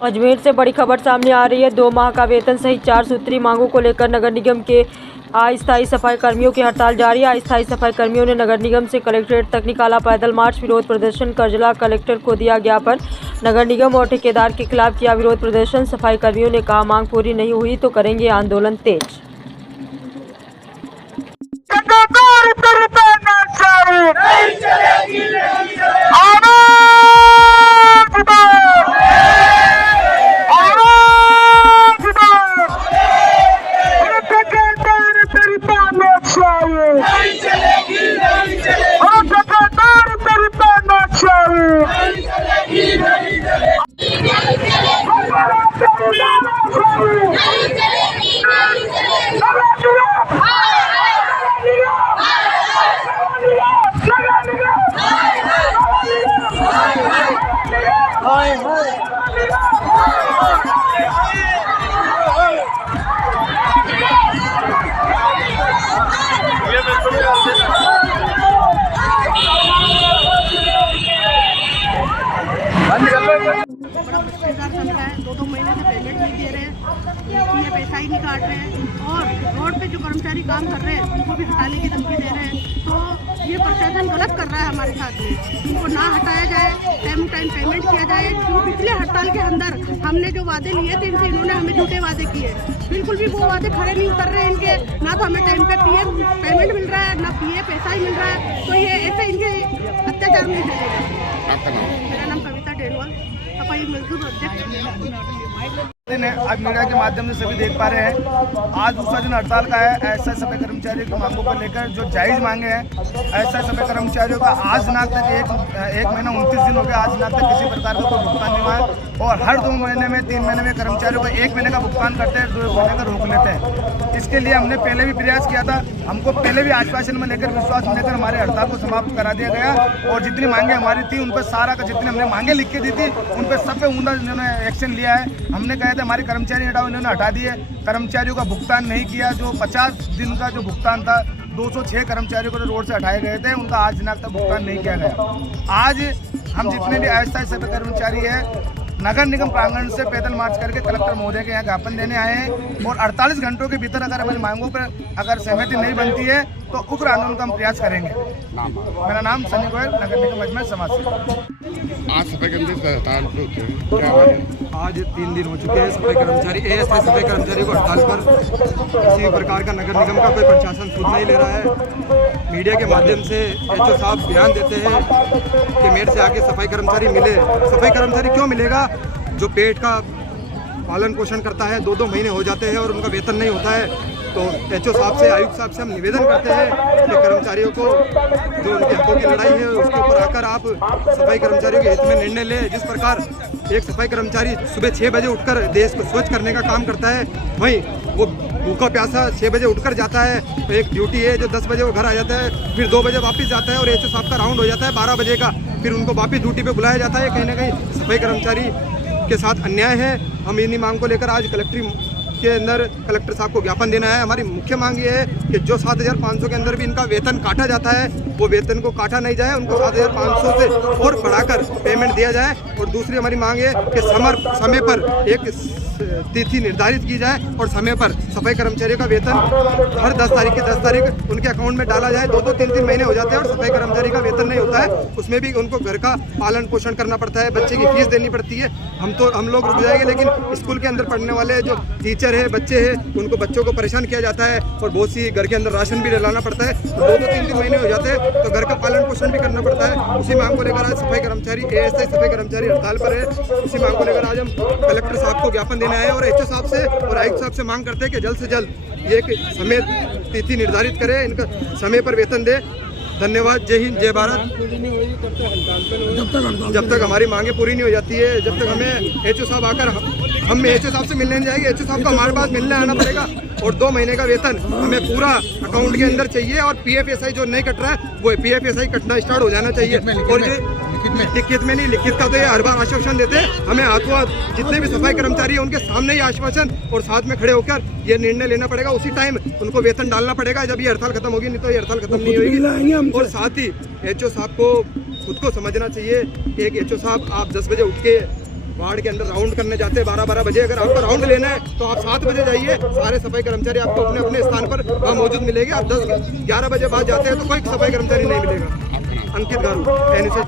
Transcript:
अजमेर से बड़ी खबर सामने आ रही है। 2 माह का वेतन सहित 4 सूत्री मांगों को लेकर नगर निगम के अस्थायी सफाई कर्मियों की हड़ताल जारी है। अस्थायी सफाई कर्मियों ने नगर निगम से कलेक्ट्रेट तक निकाला पैदल मार्च, विरोध प्रदर्शन कर जिला कलेक्टर को दिया ज्ञापन। नगर निगम और ठेकेदार के खिलाफ किया विरोध प्रदर्शन। सफाई कर्मियों ने कहा, मांग पूरी नहीं हुई तो करेंगे आंदोलन तेज। बड़ा भ्रष्टाचार चल रहा है। 2-2 महीने से पेमेंट नहीं दे रहे हैं, ये पैसा ही नहीं काट रहे हैं और रोड पे जो कर्मचारी काम कर रहे हैं उनको भी हटाने की धमकी दे रहे हैं। तो ये प्रशासन गलत कर रहा है हमारे साथ में। इनको ना हटाया जाए, टाइम पेमेंट किया जाए। जो पिछले हड़ताल के अंदर हमने जो वादे लिए थे इनसे, इन्होंने हमें झूठे वादे किए, बिल्कुल भी वो वादे खड़े नहीं उतर रहे हैं इनके। ना तो हमें टाइम पे पेमेंट मिल रहा है, ना पीए पैसा ही मिल रहा है। तो ये ऐसे इनके अत्याचार नहीं चलेगा। मेरा नाम कविता डेलवाल, सफाई मजदूर अध्यक्ष। आज मीडिया के माध्यम से सभी देख पा रहे हैं, आज दूसरा दिन हड़ताल का है। ऐसा सफाई कर्मचारियों की मांगों को लेकर जो जायज मांगे हैं, ऐसा सफाई कर्मचारियों का आज दिनांक तक एक महीना 29 दिन हो गया, आज दिनांक तक किसी प्रकार का कोई भुगतान नहीं हुआ है। और हर 2 महीने में 3 महीने में कर्मचारियों को 1 महीने का भुगतान करते हैं, 2 महीने का रोक लेते हैं। इसके लिए हमने पहले भी प्रयास किया था, हमको पहले भी आश्वासन में लेकर, विश्वास में लेकर हमारे हड़ताल को समाप्त करा दिया गया। और जितनी मांगे हमारी थी उन पर सारा का जितनी हमने मांगे लिख के दी थी उन पर सब पे उन्होंने एक्शन लिया है। हमने कहे थे हमारी कर्मचारी हटाओ, इन्होंने हटा दिए। कर्मचारियों का भुगतान नहीं किया। जो 50 दिन का जो भुगतान था, 206 कर्मचारियों को रोड से हटाए गए थे, उनका आज दिनांक तक भुगतान नहीं किया गया। आज हम जितने भी अस्थायी सफाई कर्मचारी हैं, नगर निगम प्रांगण से पैदल मार्च करके कलेक्टर महोदय के यहाँ ज्ञापन देने आए हैं। और 48 घंटों के भीतर अगर हमारी मांगों पर अगर सहमति नहीं बनती है तो उग्र आंदोलन का हम प्रयास करेंगे। मेरा नाम सनी गोयल, नगर निगम अजमेर समाज से। आज सफाई कर्मचारी आज 3 दिन हो चुके हैं। सफाई कर्मचारी अस्थायी सफाई कर्मचारी को हड़ताल पर किसी भी प्रकार का नगर निगम का कोई प्रशासन सुध नहीं ले रहा है। मीडिया के माध्यम से एचओ साहब बयान देते हैं कि मेरे से आके सफाई कर्मचारी मिले। सफाई कर्मचारी क्यों मिलेगा? जो पेट का पालन पोषण करता है, 2-2 महीने हो जाते हैं और उनका वेतन नहीं होता है। तो एचओ साहब से, आयुक्त साहब से हम निवेदन करते हैं कि कर्मचारियों को जो उनके हकों की लड़ाई है उसके ऊपर आकर आप सफाई कर्मचारियों के हित में निर्णय लें। जिस प्रकार एक सफाई कर्मचारी सुबह 6 बजे उठकर देश को स्वच्छ करने का काम करता है, वहीं वो भूखा प्यासा 6 बजे उठकर जाता है। तो एक ड्यूटी है जो 10 बजे वो घर आ जाता है, फिर 2 बजे वापस जाता है और एचओ साहब का राउंड हो जाता है 12 बजे का, फिर उनको वापस ड्यूटी पे बुलाया जाता है। कहीं ना कहीं सफाई कर्मचारी के साथ अन्याय है। हम इन्हीं मांग को लेकर आज के अंदर कलेक्टर साहब को ज्ञापन देना है। हमारी मुख्य मांग ये है कि जो 7,500 के अंदर भी इनका वेतन काटा जाता है, वो वेतन को काटा नहीं जाए, उनको 7,500 से और बढ़ाकर पेमेंट दिया जाए। और दूसरी हमारी मांग है कि समय पर एक तिथि निर्धारित की जाए और समय पर सफाई कर्मचारियों का वेतन हर 10 तारीख के 10 तारीख उनके अकाउंट में डाला जाए। 2-2, 3-3 महीने हो जाते हैं और सफाई कर्मचारी का वेतन नहीं होता है। उसमें भी उनको घर का पालन पोषण करना पड़ता है, बच्चे की फीस देनी पड़ती है। हम लोग रुक जाएंगे, लेकिन स्कूल के अंदर पढ़ने वाले जो टीचर है, बच्चे हैं, उनको बच्चों को परेशान किया जाता है और बहुत सी घर के अंदर राशन भी डलाना पड़ता है। 2-2, 3-3 महीने हो जाते हैं तो घर का पालन पोषण भी करना पड़ता है। उसी मांग को लेकर आज सफाई कर्मचारी अस्थायी सफाई कर्मचारी हड़ताल पर है। उसी मांग को लेकर आज हम कलेक्टर साहब को ज्ञापन देने आए और एचओ साहब से और आयुक्त साहब से मांग करते हैं कि जल्द से जल्द ये एक समय तिथि निर्धारित करे, इनका समय पर वेतन दे। धन्यवाद। जय हिंद, जय भारत। जब तक हमारी मांगे पूरी नहीं हो जाती है, जब तक हमें एचओ साहब आकर हम एचओ साहब से मिलने जाएंगे, एचओ साहब को हमारे पास मिलने आना पड़ेगा और 2 महीने का वेतन हमें पूरा अकाउंट के अंदर चाहिए। और पीएफएसआई जो नहीं कट रहा है वो पीएफएसआई कटना स्टार्ट हो जाना चाहिए। और लिखित में नहीं, लिखित का तो ये हर बार आश्वासन देते हैं हमें, हाथों हाथ जितने भी सफाई कर्मचारी हैं उनके सामने ही आश्वासन और साथ में खड़े होकर ये निर्णय लेना पड़ेगा। उसी टाइम उनको वेतन डालना पड़ेगा जब ये हड़ताल खत्म होगी, नहीं तो ये हड़ताल खत्म नहीं होगी। और साथ ही एचओ साहब को खुद को समझना चाहिए कि एक एचओ साहब आप 10 बजे उठ के वार्ड के अंदर राउंड करने जाते हैं 12-12 बजे। अगर आपको राउंड लेना है तो आप 7 बजे जाइए, सारे सफाई कर्मचारी आपको अपने अपने स्थान पर वहाँ मौजूद मिलेंगे। आप 10-11 बजे बाद जाते हैं तो कोई सफाई कर्मचारी नहीं मिलेगा। अंकित गारू, NSS।